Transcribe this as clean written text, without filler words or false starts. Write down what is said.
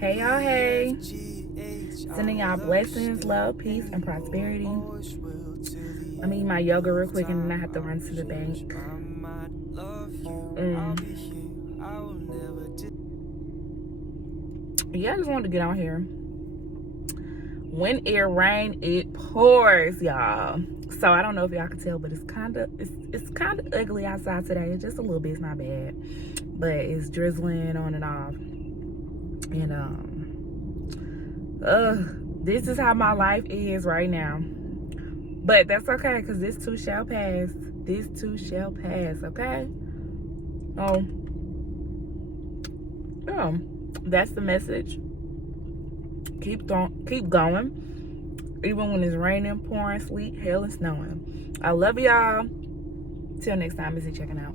Hey y'all, hey. Sending y'all blessings, love, peace, and prosperity. Let me eat my yoga real quick and then I have to run to the bank. Yeah, I just wanted to get on here. When it rains, it pours, y'all. So I don't know if y'all can tell, but it's kind of ugly outside today. It's just a little bit, it's not bad, but it's drizzling on and off. And this is how my life is right now. But that's okay, because this too shall pass. This too shall pass, okay? Oh, yeah, that's the message. Keep going. Even when it's raining, pouring, sleet, hail, and snowing. I love y'all. Till next time, Izzy checking out.